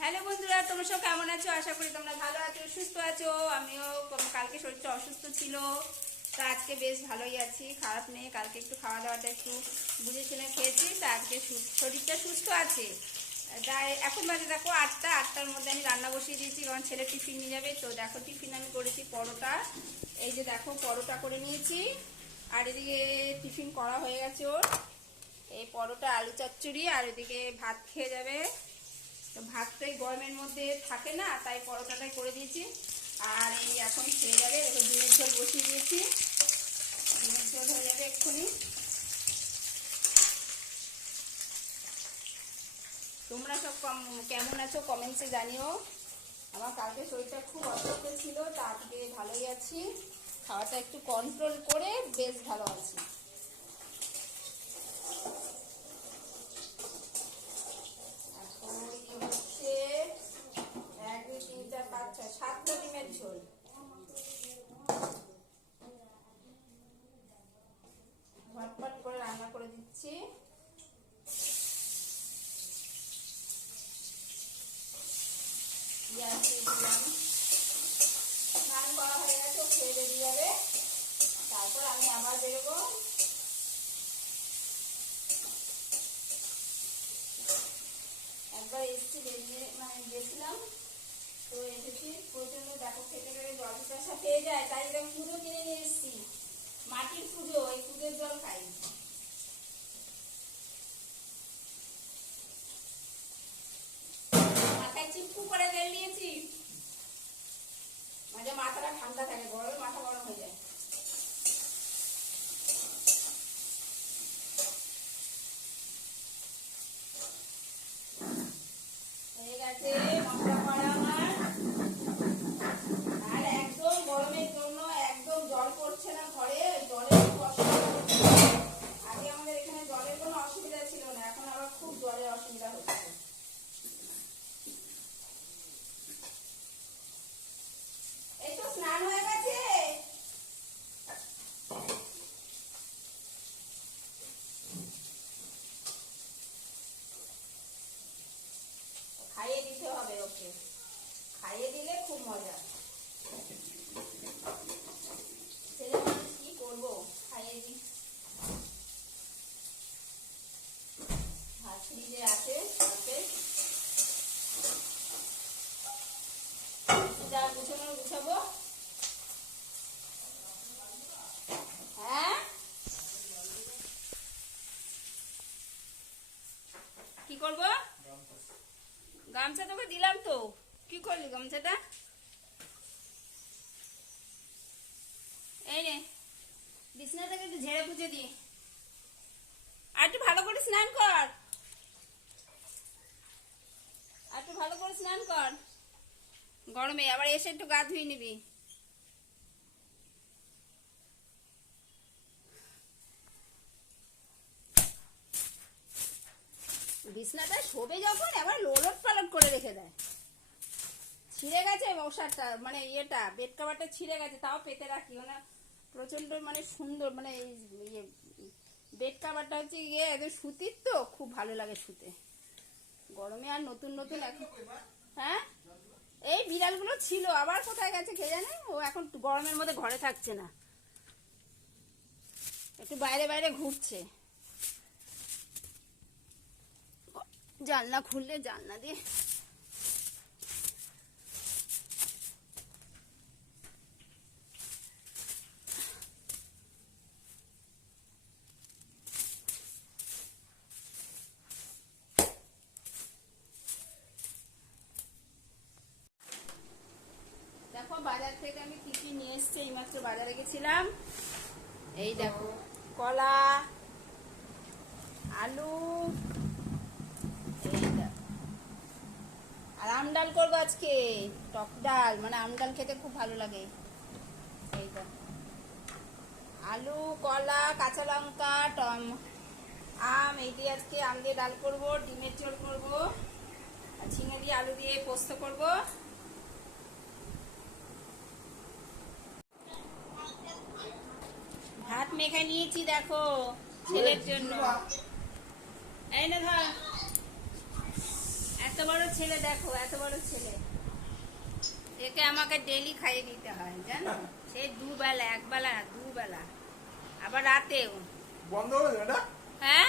Hello বন্ধুরা, তোমরা সব কেমন আছো? আশা করি তোমরা ভালো আছো, সুস্থ আছো। আমিও কালকে শরীরটা অসুস্থ ছিল, তা আজকে বেশ ভালোই আছি, খারাপ নেই। কালকে একটু খাওয়া দাওয়াটা একটু বুঝে শুনে খেয়েছি, তা আজকে শরীরটা সুস্থ আছে। তাই এখন বাজে দেখো 8টার মধ্যে আমি রান্না বসিয়ে দিয়েছি, কারণ ছেলে টিফিন নিয়ে যাবে। তো দেখো টিফিন আমি করেছি পরোটা। এই যে দেখো পরোটা করে নিয়েছি, আর এদিকে টিফিন করা হয়ে গেছে ওর। এই পরোটা আলু চচ্চড়ি, আর এদিকে ভাত খেয়ে যাবে। তো ভাতটাই গরমের মধ্যে থাকে না, তাই পরোটাটাই করে দিয়েছি। আর এই এখন খেয়ে যাবে। দেখো ডিমের ঝোল বসিয়ে দিয়েছি, ডিমের ঝোল হয়ে যাবে এক্ষুনি। তোমরা সব কেমন আছো কমেন্টসে জানিও। আমার কালকে শরীরটা খুব অসুস্থ ছিল, তা আজকে ভালোই আছি। খাওয়াটা একটু কন্ট্রোল করে বেশ ভালো আছি। সাতটা ডিমের ঝোল ঝটপট করে রান্না করে দিচ্ছি। স্নান করা হয়ে গেছে, খেয়ে বেরিয়ে যাবে। তারপর আমি আবার বেরোবো। একবার এসছি বেরিয়ে, মানে গেছিলাম, তো এসেছি প্রচন্ড দেখো খেতে গেলে জল পিপাসা পেয়ে যায়, তাই আমি পুজো কিনে নিয়ে এসেছি। মাটির পুজো, এই পুজোর জল খাই। মাথায় চিপকু করে তেল নিয়েছি, মানে মাথাটা ঠান্ডা থাকে, গরমে মাথা গরম হয়ে যায়। হয়ে গেছে মশলা করা আমার। আর একদম গরমের জন্য একদম জল পড়ছে না ঘরে, জলের খুব অসুবিধা হচ্ছে। আগে আমাদের এখানে জলের কোনো অসুবিধা ছিল না, এখন আবার খুব জলের অসুবিধা হচ্ছে। এই তো স্নান হয়ে গেছে, খাইয়ে দিতে হবে ওকে, খাইয়ে দিলে খুব মজা। ছেলে মানুষ কি করবো, খাইয়ে দিই। ভাত ফ্রিজে আছে, যা গুছানো গুছাবো। হ্যাঁ কি করবো? গামছা তোকে দিলাম তো, কি করলি গামছাটা? এই নে, বিছনাটাকে একটু ঝেড়ে পুঁছে দি। আর একটু ভালো করে স্নান কর, আর একটু ভালো করে স্নান কর। গরমে আবার এসে একটু গা ধুয়ে নিবি। বিছনাটা শোবে যখন আবার লোলট পালট করে রেখে দেয়। ছিঁড়ে গেছে মশারটা, মানে ইয়েটা বেড কাভারটা ছিঁড়ে গেছে, তাও পেতে রাখি। মানে প্রচন্ড মানে সুন্দর, মানে এই ইয়ে বেড কাভারটা হচ্ছে ইয়ে একদম সুতির, তো খুব ভালো লাগে শুতে গরমে। আর নতুন নতুন এখন, হ্যাঁ এই বিড়ালগুলো ছিল, আবার কোথায় গেছে কে জানে। ও এখন গরমের মধ্যে ঘরে থাকছে না, একটু বাইরে বাইরে ঘুরছে। জানলা খুললে জানলা দিয়ে দেখো বাজার থেকে আমি কি কি নিয়ে এসছি। এইমাত্র বাজারে গেছিলাম। এই দেখো কলা, আলু, এই দেখো। আর আম ডাল করবো আজকে, টক ডাল, মানে আম ডাল খেতে খুব ভালো লাগে। এই দেখো আলু, কলা, কাঁচা লঙ্কা, আম, এই দিয়ে আজকে আম দিয়ে ডাল করবো। ডিমের ঝোল করবো, আর ঝিঙে দিয়ে আলু দিয়ে পোস্ত করবো। ভাত মেখে নিয়েছি দেখো ছেলের জন্য। এই না ধর, এত এত বড় ছেলে দেখো, এত বড় ছেলে, একে আমাকে ডেলি খাইয়ে দিতে হয় জানো, সেই দুবেলা, একবেলা না দুবেলা, আবার রাতেও। বন্ধ হয়ে যাবে এটা? হ্যাঁ